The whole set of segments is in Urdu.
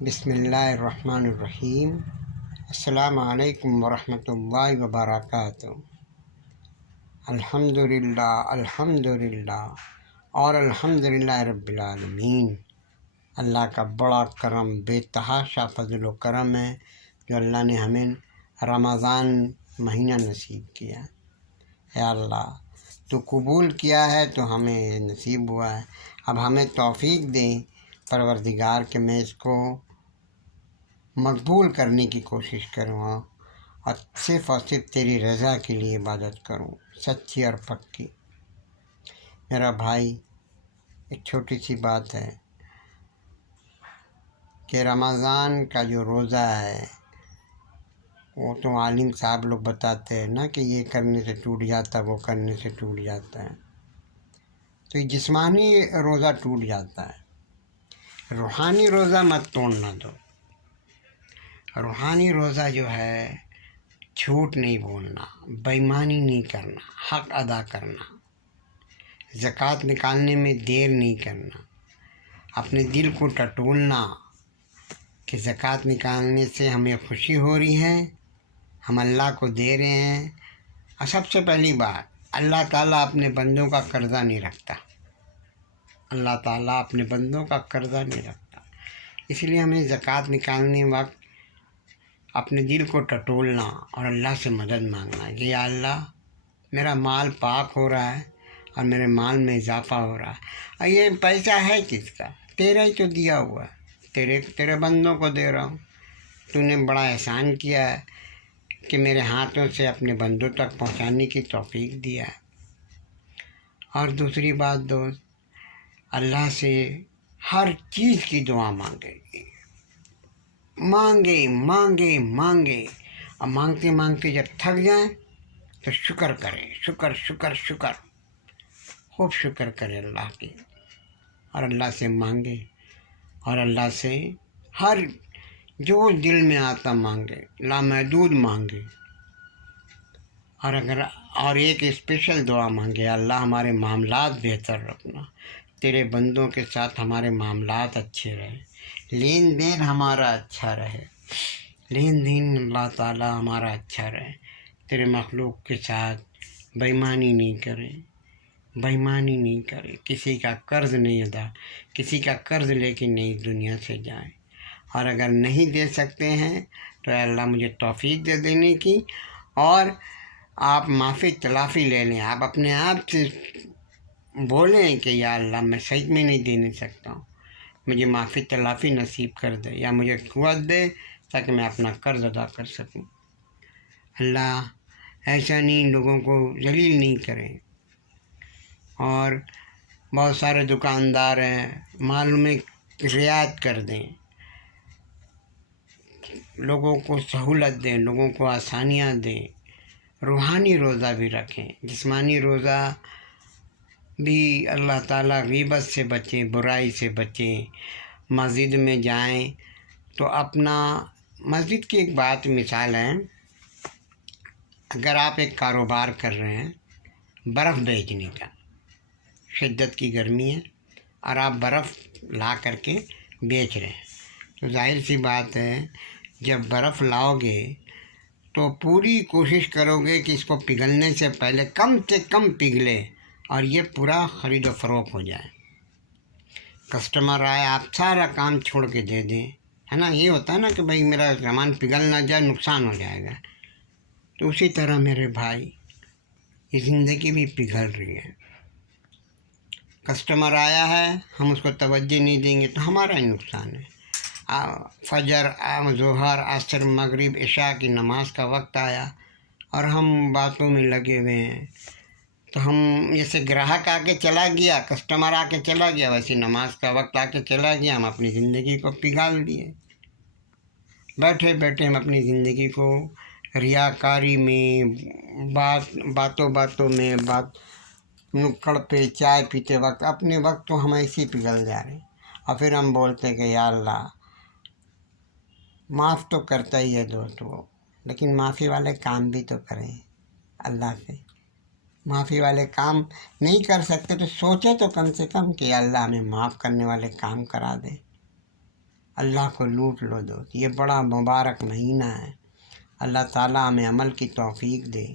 بسم اللہ الرحمن الرحیم۔ السلام علیکم ورحمۃ اللہ وبرکاتہ۔ الحمدللہ اور الحمدللہ رب العالمین۔ اللہ کا بڑا کرم، بے تحاشا فضل و کرم ہے جو اللہ نے ہمیں رمضان مہینہ نصیب کیا۔ اے اللہ، تو قبول کیا ہے تو ہمیں نصیب ہوا ہے، اب ہمیں توفیق دیں پروردگار کہ میں اس کو مقبول کرنے کی کوشش کروں اور صرف تیری رضا کے لیے عبادت کروں، سچی اور پکی۔ میرا بھائی، ایک چھوٹی سی بات ہے کہ رمضان کا جو روزہ ہے وہ تو عالم صاحب لوگ بتاتے ہیں نا کہ یہ کرنے سے ٹوٹ جاتا ہے، وہ کرنے سے ٹوٹ جاتا ہے، تو یہ جسمانی روزہ ٹوٹ جاتا ہے، روحانی روزہ مت توڑنا دو۔ روحانی روزہ جو ہے جھوٹ نہیں بولنا، بے ایمانی نہیں کرنا، حق ادا کرنا، زکوٰۃ نکالنے میں دیر نہیں کرنا، اپنے دل کو ٹٹولنا کہ زکوٰۃ نکالنے سے ہمیں خوشی ہو رہی ہے، ہم اللہ کو دے رہے ہیں۔ اور سب سے پہلی بات، اللہ تعالیٰ اپنے بندوں کا قرضہ نہیں رکھتا، اللہ تعالیٰ اپنے بندوں کا قرضہ نہیں رکھتا، اس لیے ہمیں زکوٰۃ نکالنے وقت اپنے دل کو ٹٹولنا اور اللہ سے مدد مانگنا کہ یا اللہ، میرا مال پاک ہو رہا ہے اور میرے مال میں اضافہ ہو رہا ہے، اور یہ پیسہ ہے کس کا؟ تیرا ہی تو دیا ہوا ہے، تیرے بندوں کو دے رہا ہوں۔ تو نے بڑا احسان کیا ہے کہ میرے ہاتھوں سے اپنے بندوں تک پہنچانے کی توفیق دیا ہے۔ اور دوسری بات دوست، اللہ سے ہر چیز کی دعا مانگے، اور مانگتے مانگتے جب تھک جائیں تو شکر کریں، شکر خوب شکر کرے اللہ کی، اور اللہ سے مانگے، اور اللہ سے ہر جو دل میں آتا مانگے، لامحدود مانگے، اور ایک اسپیشل دعا مانگے، اللہ ہمارے معاملات بہتر رکھنا، تیرے بندوں کے ساتھ ہمارے معاملات اچھے رہے، لین دین ہمارا اچھا رہے، لین دین اللہ تعالیٰ ہمارا اچھا رہے، تیرے مخلوق کے ساتھ بے ایمانی نہیں کرے، کسی کا قرض نہیں ادا، کسی کا قرض لے کے نہیں دنیا سے جائے، اور اگر نہیں دے سکتے ہیں تو اے اللہ مجھے توفیق دے دینے کی، اور آپ معافی تلافی لے لیں، آپ اپنے آپ سے بولیں کہ یا اللہ میں سچ میں نہیں دے نہیں سکتا ہوں، مجھے معافی تلافی نصیب کر دے، یا مجھے قوت دے تاکہ میں اپنا قرض ادا کر سکوں۔ اللہ ایسا نہیں لوگوں کو ذلیل نہیں کرے۔ اور بہت سارے دکاندار ہیں، معلوم ہے رعایت کر دیں، لوگوں کو سہولت دیں، لوگوں کو آسانیاں دیں، روحانی روزہ بھی رکھیں، جسمانی روزہ بھی اللہ تعالیٰ غیبت سے بچیں، برائی سے بچیں، مسجد میں جائیں تو اپنا مسجد کی ایک بات مثال ہے، اگر آپ ایک کاروبار کر رہے ہیں برف بیچنے کا، شدت کی گرمی ہے اور آپ برف لا کر کے بیچ رہے ہیں، تو ظاہر سی بات ہے جب برف لاؤ گے تو پوری کوشش کرو گے کہ اس کو پگھلنے سے پہلے کم سے کم پگھلے اور یہ پورا خرید و فروخت ہو جائے۔ کسٹمر آئے، آپ سارا کام چھوڑ کے دے دیں، ہے نا، یہ ہوتا ہے نا کہ بھائی میرا سامان پگھل نہ جائے، نقصان ہو جائے گا۔ تو اسی طرح میرے بھائی، یہ زندگی بھی پگھل رہی ہے، کسٹمر آیا ہے، ہم اس کو توجہ نہیں دیں گے تو ہمارا ہی نقصان ہے۔ فجر، ظہر، عصر، مغرب، عشاء کی نماز کا وقت آیا اور ہم باتوں میں لگے ہوئے ہیں، تو ہم جیسے گراہک آ کے چلا گیا، کسٹمر آ کے چلا گیا، ویسے نماز کا وقت آ کے چلا گیا، ہم اپنی زندگی کو پگھال دیے، بیٹھے بیٹھے ہم اپنی زندگی کو ریاکاری میں، باتوں میں نکڑ پہ چائے پیتے وقت اپنے وقت تو ہم ایسے ہی پگھل جا رہے ہیں، اور پھر ہم بولتے ہیں کہ یا اللہ معاف تو کرتا ہی ہے دوست وہ، لیکن معافی والے کام بھی تو کریں، اللہ سے معافی والے کام نہیں کر سکتے تو سوچے تو کم سے کم کہ یا اللہ ہمیں معاف کرنے والے کام کرا دے، اللہ کو لوٹ لو دوست. یہ بڑا مبارک مہینہ ہے. اللہ تعالیٰ ہمیں عمل کی توفیق دے.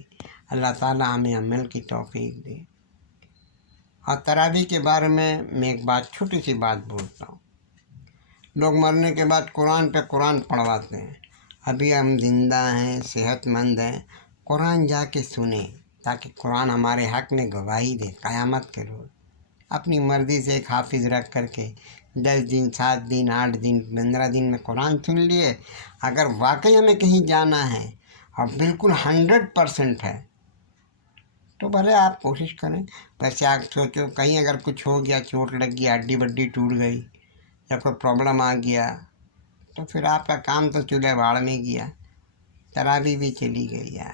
اللہ تعالیٰ ہمیں عمل کی توفیق دے. اور تراویح کے بارے میں ایک بات چھوٹی سی بات بولتا ہوں. لوگ مرنے کے بعد قرآن پہ قرآن پڑھواتے ہیں. ابھی ہم زندہ ہیں، صحت مند ہیں، قرآن جا کے سنیں تاکہ قرآن ہمارے حق میں گواہی دے قیامت کے روز. اپنی مرضی سے ایک حافظ رکھ کر کے 10 دن 7 دن 8 دن 15 دن میں قرآن سن لیے. اگر واقعی ہمیں کہیں جانا ہے اور بالکل 100% ہے تو بھلے آپ کوشش کریں. ویسے آپ سوچو کہیں اگر کچھ ہو گیا، چوٹ لگ گیا، ہڈی بڈی ٹوٹ گئی یا کوئی پرابلم آ گیا تو پھر آپ کا کام تو چولہے باڑ میں گیا، تراویح بھی چلی گئی ہے.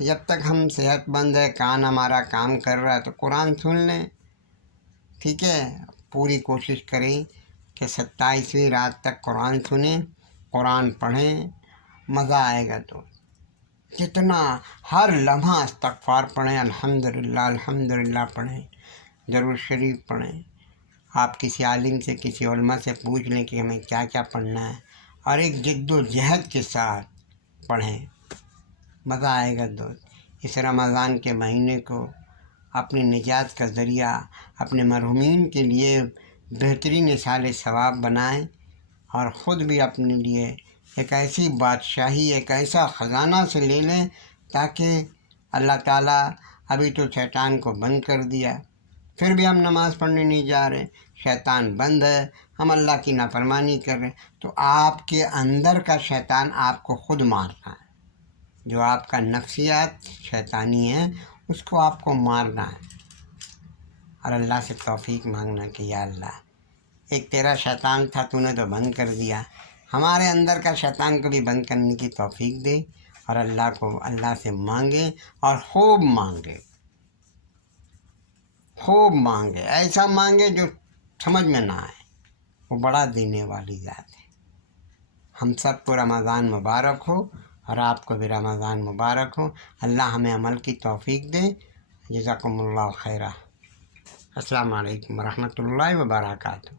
جب تک ہم صحت مند ہے، کان ہمارا کام کر رہا ہے تو قرآن سن لیں. ٹھیک ہے، پوری کوشش کریں کہ 27ویں رات تک قرآن سنیں، قرآن پڑھیں. مزہ آئے گا. تو جتنا ہر لمحہ استغفار پڑھیں، الحمدللہ الحمدللہ پڑھیں، درود شریف پڑھیں. آپ کسی عالم سے، کسی علماء سے پوچھ لیں کہ ہمیں کیا کیا پڑھنا ہے، اور ایک جد و جہد کے ساتھ پڑھیں. مزہ آئے گا دوست. اس رمضان کے مہینے کو اپنی نجات کا ذریعہ، اپنے مرحومین کے لیے بہترین اصالِ ثواب بنائیں، اور خود بھی اپنے لیے ایک ایسی بادشاہی، ایک ایسا خزانہ سے لے لیں تاکہ اللہ تعالیٰ، ابھی تو شیطان کو بند کر دیا، پھر بھی ہم نماز پڑھنے نہیں جا رہے، شیطان بند ہے، ہم اللہ کی نافرمانی کر رہے ہیں، تو آپ کے اندر کا شیطان آپ کو خود مارنا ہے. جو آپ کا نفسیات شیطانی ہے اس کو آپ کو مارنا ہے، اور اللہ سے توفیق مانگنا کہ یا اللہ، ایک تیرا شیطان تھا، تو نے تو بند کر دیا، ہمارے اندر کا شیطان کو بھی بند کرنے کی توفیق دے. اور اللہ سے مانگے، اور خوب مانگے، خوب مانگے، ایسا مانگے جو سمجھ میں نہ آئے. وہ بڑا دینے والی ذات ہے. ہم سب کو رمضان مبارک ہو، اور آپ کو بھی رمضان مبارک ہو. اللہ ہمیں عمل کی توفیق دے. جزاکم اللہ خیرہ. السلام علیکم ورحمۃ اللہ وبرکاتہ.